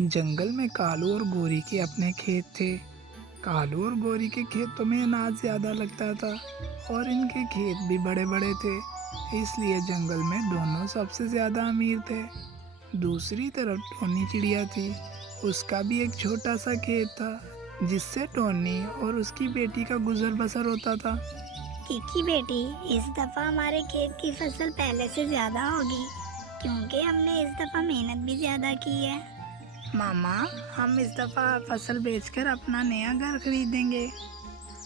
जंगल में कालू और गोरी के अपने खेत थे। कालू और गोरी के खेतों में अनाज ज़्यादा लगता था और इनके खेत भी बड़े बड़े थे, इसलिए जंगल में दोनों सबसे ज़्यादा अमीर थे। दूसरी तरफ टोनी चिड़िया थी। उसका भी एक छोटा सा खेत था, जिससे टोनी और उसकी बेटी का गुजर बसर होता था। किकी बेटी, इस दफा हमारे खेत की फसल पहले से ज्यादा होगी, क्योंकि हमने इस दफा मेहनत भी ज्यादा की है। मामा, हम इस दफ़ा फसल बेचकर अपना नया घर खरीदेंगे।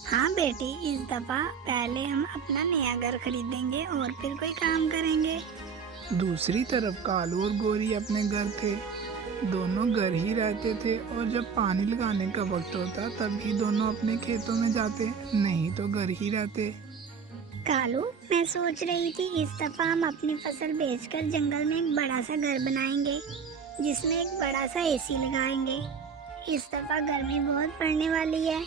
हाँ बेटी, इस दफा पहले हम अपना नया घर खरीदेंगे और फिर कोई काम करेंगे। दूसरी तरफ कालू और गोरी अपने घर थे। दोनों घर ही रहते थे और जब पानी लगाने का वक्त होता तभी दोनों अपने खेतों में जाते, नहीं तो घर ही रहते। कालू, मैं सोच रही थी इस दफा हम अपनी फसल बेचकर जंगल में एक बड़ा सा घर बनाएंगे, जिसमें एक बड़ा सा एसी लगाएंगे। इस दफा गर्मी बहुत पड़ने वाली है,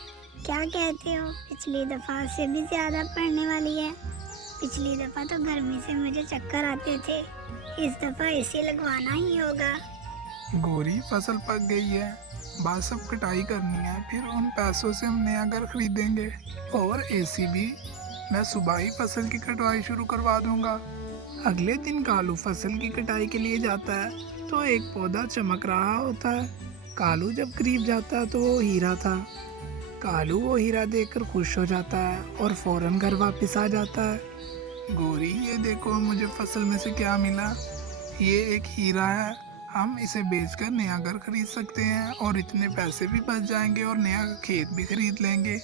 क्या कहते हो? पिछली दफा से भी ज्यादा पड़ने वाली है। पिछली दफा तो गर्मी से मुझे चक्कर आते थे, इस दफा एसी लगवाना ही होगा। गोरी, फसल पक गई है, बस अब कटाई करनी है, फिर उन पैसों से हम नया घर खरीदेंगे और एसी भी। मैं सुबह ही फसल की कटाई शुरू करवा दूंगा। अगले दिन कालू फसल की कटाई के लिए जाता है तो एक पौधा चमक रहा होता है। कालू जब करीब जाता है तो वो हीरा था। कालू वो हीरा देखकर खुश हो जाता है और फौरन घर वापस आ जाता है। गोरी, ये देखो मुझे फसल में से क्या मिला। ये एक हीरा है, हम इसे बेचकर नया घर खरीद सकते हैं और इतने पैसे भी बच जाएंगे और नया खेत भी खरीद लेंगे।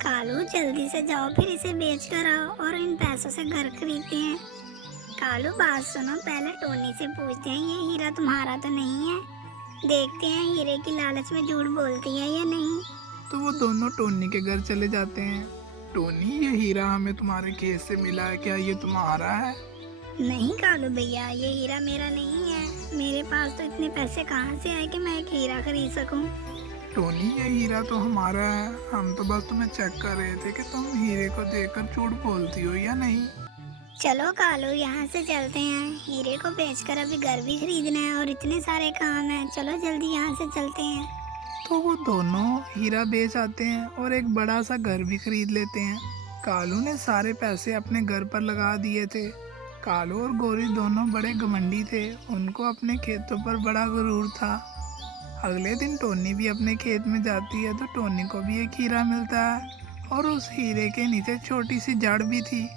कालू, जल्दी से जाओ, फिर इसे बेच कर आओ और इन पैसों से घर खरीदते हैं। कालू, बात सुनो, पहले टोनी से पूछते हैं ये हीरा तुम्हारा तो नहीं है। देखते हैं हीरे की लालच में झूठ बोलती है या नहीं। तो वो दोनों टोनी के घर चले जाते हैं। टोनी, ये हीरा हमें तुम्हारे खेत से मिला है, क्या ये तुम्हारा है? नहीं कालू भैया, ये हीरा मेरा नहीं है। मेरे पास तो इतने पैसे कहाँ से आए कि मैं एक हीरा खरीद सकूं। टोनी, ये हीरा तो हमारा है, हम तो बस तुम्हें चेक कर रहे थे कि तुम हीरे को देखकर झूठ बोलती हो या नहीं। चलो कालू, यहाँ से चलते हैं। हीरे को बेचकर अभी घर भी खरीदना है और इतने सारे काम हैं। चलो जल्दी यहाँ से चलते हैं। तो वो दोनों हीरा बेच आते हैं और एक बड़ा सा घर भी खरीद लेते हैं। कालू ने सारे पैसे अपने घर पर लगा दिए थे। कालू और गोरी दोनों बड़े घमंडी थे, उनको अपने खेतों पर बड़ा गुरूर था। अगले दिन टोनी भी अपने खेत में जाती है तो टोनी को भी एक हीरा मिलता है और उस हीरे के नीचे छोटी सी जड़ भी थी।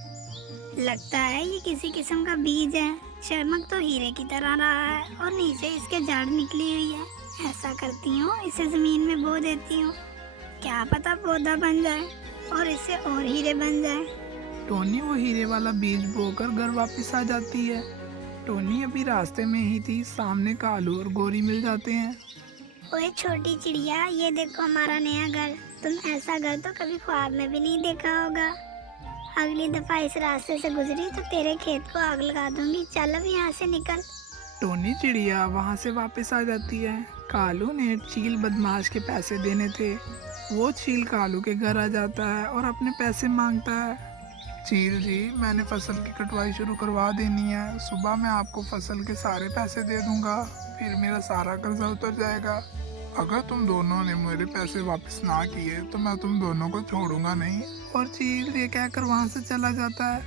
लगता है ये किसी किस्म का बीज है। चमक तो हीरे की तरह रहा है और नीचे इसके जड़ निकली हुई है। ऐसा करती हूँ, इसे जमीन में बो देती हूँ, क्या पता पौधा बन जाए और इससे और हीरे बन जाए। टोनी वो हीरे वाला बीज बोकर घर वापस आ जाती है। टोनी अभी रास्ते में ही थी, सामने कालू और गोरी मिल जाते हैं। ओए छोटी चिड़िया, ये देखो हमारा नया घर। तुम ऐसा घर तो कभी ख्वाब में भी नहीं देखा होगा। अगली दफा इस रास्ते से गुजरी तो तेरे खेत को आग लगा दूंगी। चल अब यहाँ से निकल। टोनी चिड़िया वहाँ से वापस आ जाती है। कालू ने चील बदमाश के पैसे देने थे। वो चील कालू के घर आ जाता है और अपने पैसे मांगता है। चील जी, मैंने फसल की कटवाई शुरू करवा देनी है, सुबह मैं आपको फसल के सारे पैसे दे दूंगा, फिर मेरा सारा कर्जा उतर जाएगा। अगर तुम दोनों ने मेरे पैसे वापस ना किए तो मैं तुम दोनों को छोड़ूंगा नहीं। और चील ये कहकर वहाँ से चला जाता है।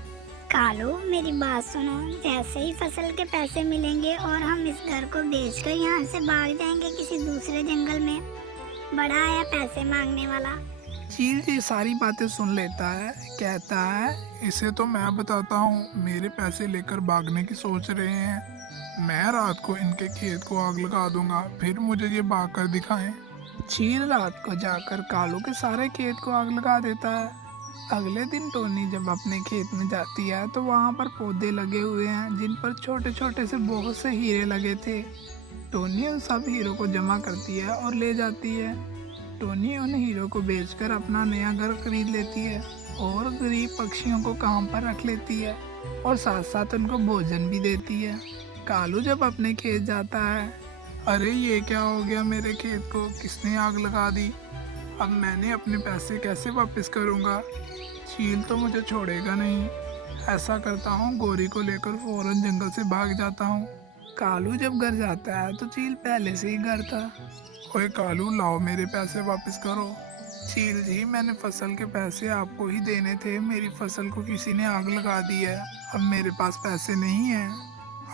कालू, मेरी बात सुनो, जैसे ही फसल के पैसे मिलेंगे और हम इस घर को बेचकर यहाँ से भाग जाएंगे किसी दूसरे जंगल में। बड़ा आया पैसे मांगने वाला। चील जी सारी बातें सुन लेता है, कहता है इसे तो मैं बताता हूँ, मेरे पैसे लेकर भागने की सोच रहे हैं। मैं रात को इनके खेत को आग लगा दूंगा, फिर मुझे ये भाग कर दिखाएं। चील रात को जाकर कालू के सारे खेत को आग लगा देता है। अगले दिन टोनी जब अपने खेत में जाती है तो वहाँ पर पौधे लगे हुए हैं जिन पर छोटे छोटे से बहुत से हीरे लगे थे। टोनी उन सब हीरों को जमा करती है और ले जाती है। टोनी उन हीरों को बेचकर अपना नया घर खरीद लेती है और गरीब पक्षियों को काम पर रख लेती है और साथ साथ उनको भोजन भी देती है। कालू जब अपने खेत जाता है, अरे ये क्या हो गया, मेरे खेत को किसने आग लगा दी, अब मैंने अपने पैसे कैसे वापस करूँगा। चील तो मुझे छोड़ेगा नहीं। ऐसा करता हूँ, गोरी को लेकर फौरन जंगल से भाग जाता हूँ। कालू जब घर जाता है तो चील पहले से ही घर था। ओए कालू, लाओ मेरे पैसे वापस करो। चील जी, मैंने फसल के पैसे आपको ही देने थे, मेरी फसल को किसी ने आग लगा दी है, अब मेरे पास पैसे नहीं है।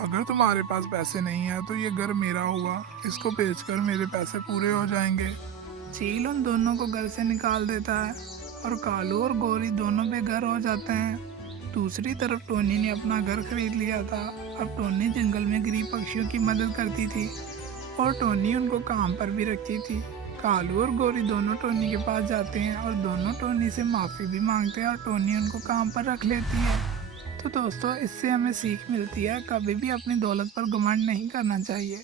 अगर तुम्हारे पास पैसे नहीं है तो ये घर मेरा हुआ, इसको बेचकर मेरे पैसे पूरे हो जाएंगे। चील उन दोनों को घर से निकाल देता है और कालू और गोरी दोनों बेघर हो जाते हैं। दूसरी तरफ टोनी ने अपना घर खरीद लिया था। अब टोनी जंगल में गरीब पक्षियों की मदद करती थी और टोनी उनको काम पर भी रखती थी। कालू और गोरी दोनों टोनी के पास जाते हैं और दोनों टोनी से माफ़ी भी मांगते हैं और टोनी उनको काम पर रख लेती है। तो दोस्तों, इससे हमें सीख मिलती है, कभी भी अपनी दौलत पर घमंड नहीं करना चाहिए।